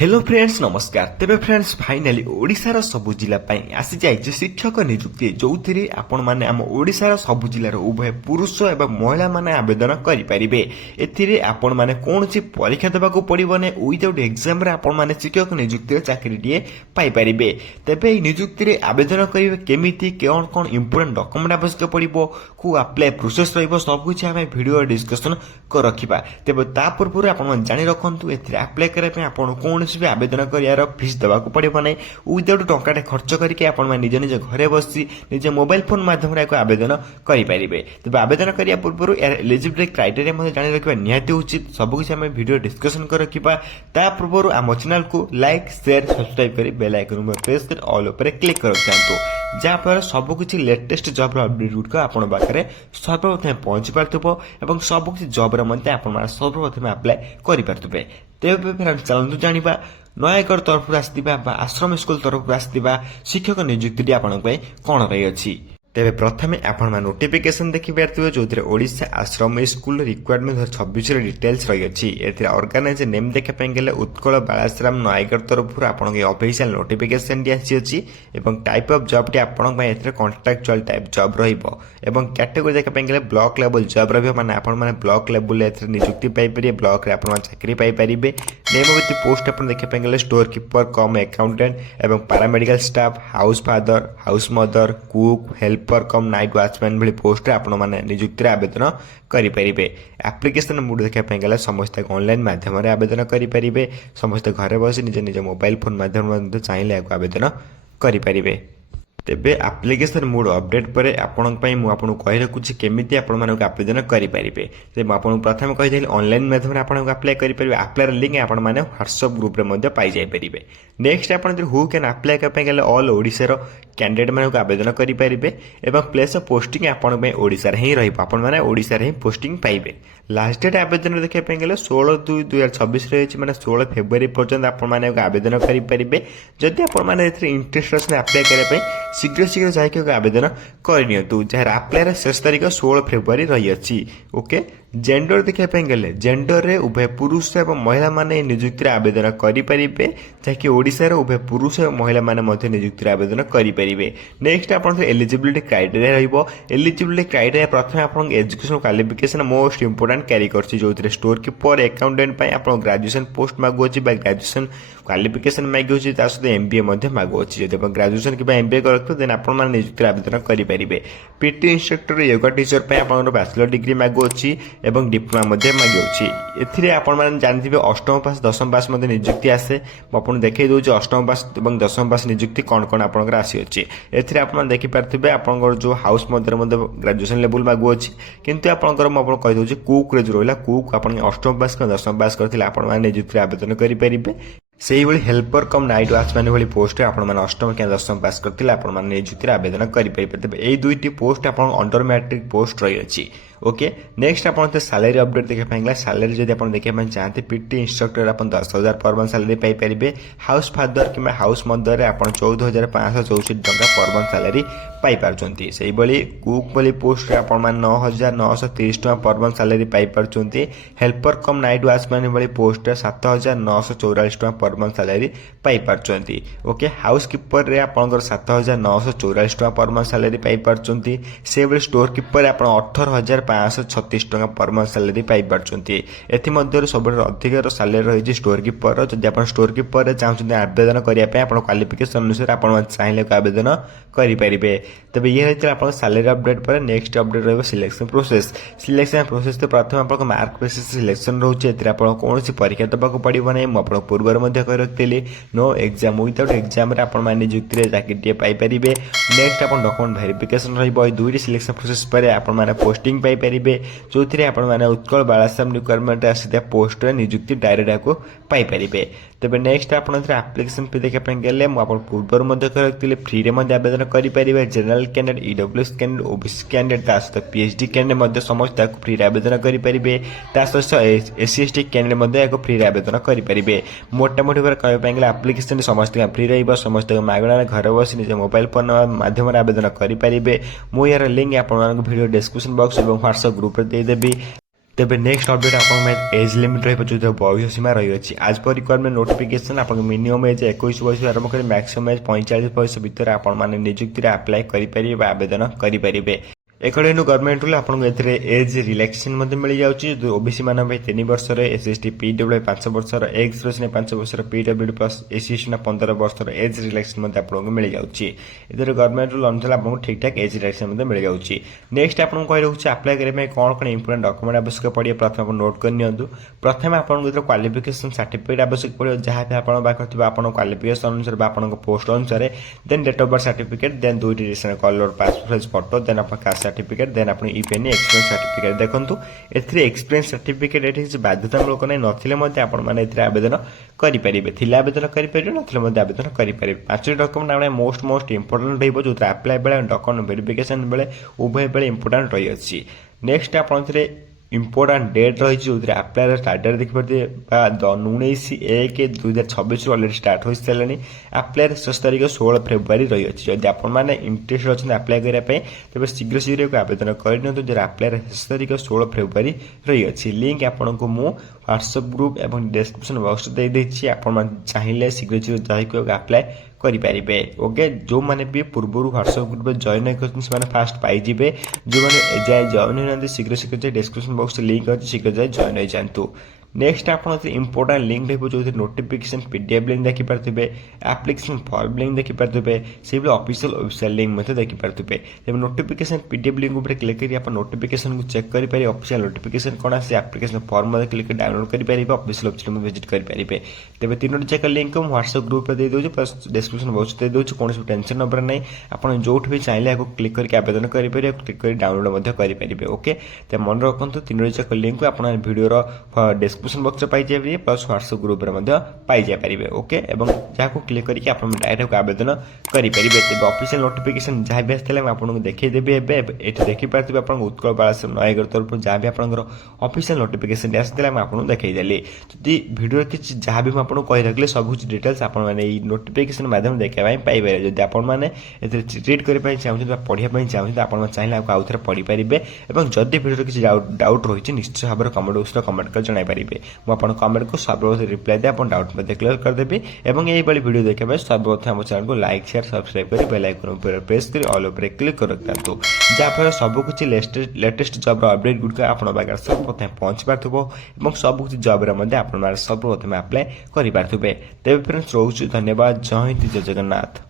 Hello friends नमस्कार। तेबे friends finally ओडिशार सबु जिला पई आसी जाइए शिक्षक नियुक्ति जो आपण माने आम ओडिशार सबु जिलार उभय पुरुष एवं महिला माने आवेदन करि परिबे। एथिरे आपण माने कोनोसी परीक्षा देबाकू पड़िबने विदाउट एग्जाम रे आपण माने शिक्षक नियुक्ति चाकरी टिए पाई परिबे। तेबे ए नियुक्ति रे आवेदन करिवे केमिति कोन कोन इंपोर्टेंट डॉक्यूमेंट आवश्यक पड़िबो को अप्लाई प्रोसेस रहइबो सब कुछ हम वीडियो डिस्कशन कर रखिबा। तेबे ता पूर्व आपण माने जानि रखंतु एथिरे अप्लाई करे पे आपण कोन भी आवेदन कर फीस देवाक पड़ो ना विदाउट टंकाटे खर्च करके आप निज निज घरे बसी निज मोबाइल फोन माध्यम आवेदन करेंगे। तेज आवेदन करने पूर्व यार एलिजिबिलिटी क्राइटेरिया जानी रखा निहाती उचित सबकि आम वीडियो डिस्कसन कर रखा। ता पूर्व आम चैनल को लाइक शेयर सब्सक्राइब कर बेल आइकन प्रेस कर ऑल उपर क्लिक कर दिखाँ जहाँफल सबकि लेटेस्ट जॉब अपडेट गुड़िक आपण पाखे सर्वप्रथम पहुंची पार्थ्व और सबकि जॉब सर्वप्रथम अप्लाई करें। तेज चलते जाना नयागढ़ तरफ आसवा आश्रम स्कूल तरफ आसवा शिक्षक नियुक्ति आपण कौन रही अच्छी। तेरे प्रथमे आपण नोटिफिकेशन देखि पार्थिबे जो ओडिशा आश्रम स्कूल रिक्वायरमेंट 2026 डिटेल्स रही अछि। एथिरे ऑर्गेनाइज नेम देखा पे गेले उत्कल बालाश्रम नयागढ़ तरफ आपण के ऑफिशियल नोटिफिकेशन दियासी अछि एवं टाइप ऑफ जॉब टी आपण में एथिरे कॉन्ट्रैक्चुअल टाइप जॉब रहिबो एवं कैटेगरी देखा पे गेले ब्लॉक लेवल जॉब रहिबो माने आपण माने ब्लॉक लेवल एथिरे नियुक्ति पाई परिबे ब्लॉक रे आपण चाकरी पाई परिबे। नेम विथ पोस्ट आपण देखा पे गेले स्टोर कीपर कम अकाउंटेंट एवं paramedical staff house father house mother cook helper cum night watchman भली पोस्ट आपण माने नियुक्ति आवेदन करें। एप्लिकेशन मोड देखा गला समस्त ऑनलाइन माध्यम आवेदन करें। समस्त घरे बस निज निज मोबाइल फोन माध्यम चाहिए आवेदन करें। तेबे एप्लिकेशन मोड अपडेट पर आपण कही रखुच्छी केमी आपण आवेदन करेंगे। तेज आपको प्रथम कही ऑनलाइन माध्यम आपको अप्लाई करेंगे। अप्लाई लिंक आपण मैंने व्हाट्सएप ग्रुप में पाई जापरेंगे। नेक्स्ट आप हु कैन अप्लाई करने ऑल ओडिशार कैंडिडेट मानक आवेदन करेंगे और प्लेस ऑफ पोस्टिंग आपण ओडिशा ही रही ओडिशा ही पोस्टिंग पाइबे। लास्ट डेट आवेदन देखा गले 16/2/2026 रही मैंने 16 फेब्रुआरी पर्यंत आपण आवेदन करेंगे। जदि आपण इंटरेस्ट अच्छे अप्लाई करने शीघ्र शीघ्र जाकि आवेदन करनी जार अप्लाई शेष तारीख 16 फेब्रुआरी रही अच्छी। ओके जेंडर देखा गले जेंडर रे उभय पुरुष और महिला माने नियुक्ति आवेदन करेंगे जहाँकि ओडिशार उभय पुरुष और महिला माने नियुक्ति आवेदन करेंगे। नेक्स्ट आप एलिजिबिलिटी क्राइटेरिया रहिबो। एलिजिबिलिटी क्राइटेरिया प्रथम आप एजुकेशन क्वालिफिकेशन मोस्ट इंपोर्टेंट क्यारी करछि जो स्टोर कीपर अकाउंटेंट पय आप ग्रेजुएशन पोस्ट मागुछि बा ग्रेजुएशन क्वालिफिकेशन मागुछि ता सहित एमबीए मागुछि। जदि आप ग्रेजुएशन कि एमबीए करथो देन आपण माने नियुक्ति आवेदन करेंगे। पीटी इंस्ट्रक्टर योगा टीचर पय आप बैचलर डिग्री मागुछि एवं डिप्लोमा मांगी एथिरे आपण माने जानथिबे अष्टम पास दशम पास मध्ये नियुक्ति आसे आपण देखै दोछि अष्टम पास एवं दशम पास नियुक्ति कोन कोन आपनकर आसी अछि। एथिरे आपण देखि पारथिबे आपनकर जो हाउस मदर मध्ये ग्रेजुएशन लेवल मागु अछि किंतु आपनकर म आपण कहि दोछि कुक रे जो रहला कुक आपण अष्टम पास का दशम पास करथिले आपण माने नियुक्ति आवेदन करि परिबे। सेही भली हेल्पर कम नाइट वॉचमैन भली पोस्ट आपण माने अष्टम के दशम पास करथिले आपण माने नियुक्ति आवेदन करि परिबे। तबे एई दुईटी पोस्ट आपण अंडर मैट्रिक पोस्ट रही अछि। ओके नेक्स्ट आप सैलरी अपडेट देखा पाएंगे। सैलरी जब आप देखा चाहते पीटी इंस्ट्रक्टर आप 10,000 पर मंथ सैलरी पाइपर। हाउस फादर कि हाउस मदर आप 14,564 टका पर मंथ सैलरी पाइपर। से कुक वाली पोस्ट आप 9,930 टका पर मंथ सैलरी पाइपर। हेल्पर कम नाइट वॉचमैन वाली पोस्ट 7,944 टका पर मंथ सैलरी पाइपर। ओके हाउस कीपर आप 7,944 टका पर मंथ सैलरी पाइपर। से स्टोर कीपर आप 18,536 टका पर मंथ सैलरी पाइपर। एमध्य सब अधिक सैलरी रही स्टोर कीपर। जब आप स्टोर कीपर चाहते आवेदन करने क्वालिफिकेशन अनुसार आप चाहिए आवेदन करेंगे। तब ये रही आप सैलरी अपडेट पर। नेक्स्ट अपडेट रही सिलेक्शन प्रोसेस। सिलेक्शन प्रोसेस तो प्रथम आप मार्क बेसिस सिलेक्शन रोचे कौन परीक्षा देवाक पड़ो ना मुझे पूर्व कही रखी नो एग्जाम विदाउट एग्जाम नियुक्ति चाकरी पाइपर। नेक्स्ट आप डॉक्यूमेंट वेरिफिकेशन रही दुईटी सिलेक्शन प्रोसेस पर आप पोस्टिंग पाइपर जो मैंने उत्कल बालाश्रम रिक्वायरमेंट आसा पोस्ट नियुक्ति डायरेक्ट आपको पाइपर। तेज नेक्स्ट आप एप्लिकेशन फी देखा गले पूर्व कही रखी फ्री में आवेदन करेंगे। General candidate EWS candidate OBC candidate सहित पीएचडी कैंडिडेट समस्त फ्री आवेदन करेंगे। सहित एससी एसटी कैंडिडेट फ्री आवेदन करेंगे। मोटामोटी भाव कह एप्लिकेशन समस्त फ्री रही समस्त मागणार घर बस निज मोबाइल फोन माध्यम आवेदन करेंगे। मुझे यार लिंक आप वीडियो डिस्क्रिप्शन बॉक्स और व्हाट्सएप ग्रुप देदेवी। तेज नेक्स्ट अपडेट आप एज लिमिट रही बयस सीमा रही है आज पर रिक्वायरमेंट नोटिफिकेशन आप मिनिमम एज 21 वर्ष आरंभ कर मैक्सिमम एज 45 वर्ष भितर आपण निजुक्ति आप्लाय करेंगे आवेदन करेंगे एकड़े गवर्नमेंट रूल आपको एज रिलैक्सेशन मिल जाऊँगी ओबीसी मान 3 वर्ष एसएसटी पीडब्ल्यू 5 वर्ष एक्स सर्विस 5 वर्ष पीडब्ल्यू प्लस एससी 15 वर्ष एज रिलैक्सेशन आपको मिल जाऊँगी इधर गवर्नमेंट रूल अनुसार आपको ठीक ठाक एज रिलैक्सेशन मिल जाऊँगी नेक्स्ट आपको कही रखुच्छे आप्लाय करने कौन कौन इंपोर्टेंट डॉक्यूमेंट आवश्यक पड़े प्रथम आप नोट कर नियंतु प्रथम आपको क्वालिफिकेशन सर्टिफिकेट आवश्यक पड़े जहाँ भी आपको क्वालिफिकेशन अनुसार आपको पोस्ट अनुसार then date of birth certificate then 2 rational colour passport size photo then आप कास्ट सर्टिफिकेट देन आप ईपीएन एक्सपीरियंस सर्टिफिकेट देखो ए एक्सपीरियंस सर्टिफिकेट ये बाध्यतामूलक नहीं नथिले आपने आवेदन करेंगे आवेदन करेंगे नथिले आवेदन करेंगे 5 डॉक्यूमेंट आप मोस्ट इंपोर्टेंट रही जो आप्लाय बेले डॉक्यूमेंट वेरिफिकेशन बेले उभय बेले इंपोर्टेंट रही है नेक्स्ट आप इंपोर्टाट डेट रही जो आप्लाय स्टार्ट डेट देखिए 19/1/2026 अलरेडी स्टार्ट हो सारे आप्लाय 6 तारीख 16 फेब्रुआरी रही है जदि आपने इंटरेस्ट अच्छे आप्लाय करने तेज शीघ्र शीघ्र आवेदन करनी जो आप्लाय 6 तारीख 16 फेब्रुआरी रही है लिंक आपको मु व्हाट्सएप ग्रुप और डिस्क्रिप्शन बॉक्स दे देछि आपण चाहिए शीघ्र शीघ्र जाइए आप्लाय करेंगे ओके जो मैंने भी पूर्व व्हाट्सएप ग्रुप में जॉइन कर फास्ट पाइबे जो मैंने जाए जॉइन होना शीघ्र शीघ्र जाए डिस्क्रिप्शन बॉक्स लिंक अच्छे शीघ्र जाए जॉइन हो जातु नेक्स्ट आप इंपोर्टाट लिंक रही जो नोटिफिकेशन पीडीएफ लिंक देखिपारे एप्लिकेशन फॉर्म लिंक देखिपारे से ऑफिशियल लिंक देखिपारे तेज नोटिफिकेशन पीडीएफ लिंक उपर क्लिक कर आप नोटिफिकेशन को चेक करेंगे ऑफिशियल नोटिफिकेशन कौन आसे एप्लिकेशन फॉर्म क्लिक कर डाउनलोड करेंगे ऑफिशियल वेबसाइट में विजिट करेंगे तेज 3 जाक लिंक मुझे व्हाट्सएप ग्रुप दे दूँ प्लस डिस्क्रिप्शन बॉक्स दे दूँ कौन टेंशन नंबर नहीं आप जो भी चाहिए क्लिक करके आवेदन करेंगे क्लिक कर डाउनलोड करेंगे ओके तो मन रखु 3 जाक लिंक आप भिडियोर डिस्क्रिप्शन बॉक्स पाई जाए प्लस व्हाट्सएप ग्रुप में पाई जाए ओके और जहाँ क्लिक करके आप डायरेक्ट आवेदन करेंगे तेज ऑफिशियल नोटिफिकेशन जहाँ भी आसते आपको देखीदेवी ये देखिपारे आप उत्कल बालासर नयगढ़ तरफ जहाँ भी आप ऑफिशियल नोटिफिकेशन आसते आपको देखईदेली जदि भिडियो किसी जहाँ भी आपको कही रखिले सब कुछ डिटेल्स आपने नोटिफिकेशन माध्यम देखा पाइबे जब आपने रीड करने चाहते पढ़ाई चाहते आप चाहिए आउ थे पढ़ी पारे और जदि भिडियो किसी डाउट रही निश्चित भाव में कमेंट बॉक्स कमेंट कर जनाइपारे मुझे कमेंट को सर्वप्रथम रिप्लाई दे आप डाउट मत क्लियर करदेवी और यही भिडियो देखा सर्वप्रथम आम चैनल को लाइक शेयर सब्सक्राइब कर बेल आइकन प्रेस कर ऑल उपर क्लिक कर रखता जहाँफल सबकि लेटेस्ट जॉब अपडेट गुड़िक आप सर्वप्रथम पहुंची पार्थ्व और सबकि जॉब आप सर्वप्रथम आप्लाय करेंगे तेज फ्रेंड्स रोच धन्यवाद जय हिंद जय जगन्नाथ।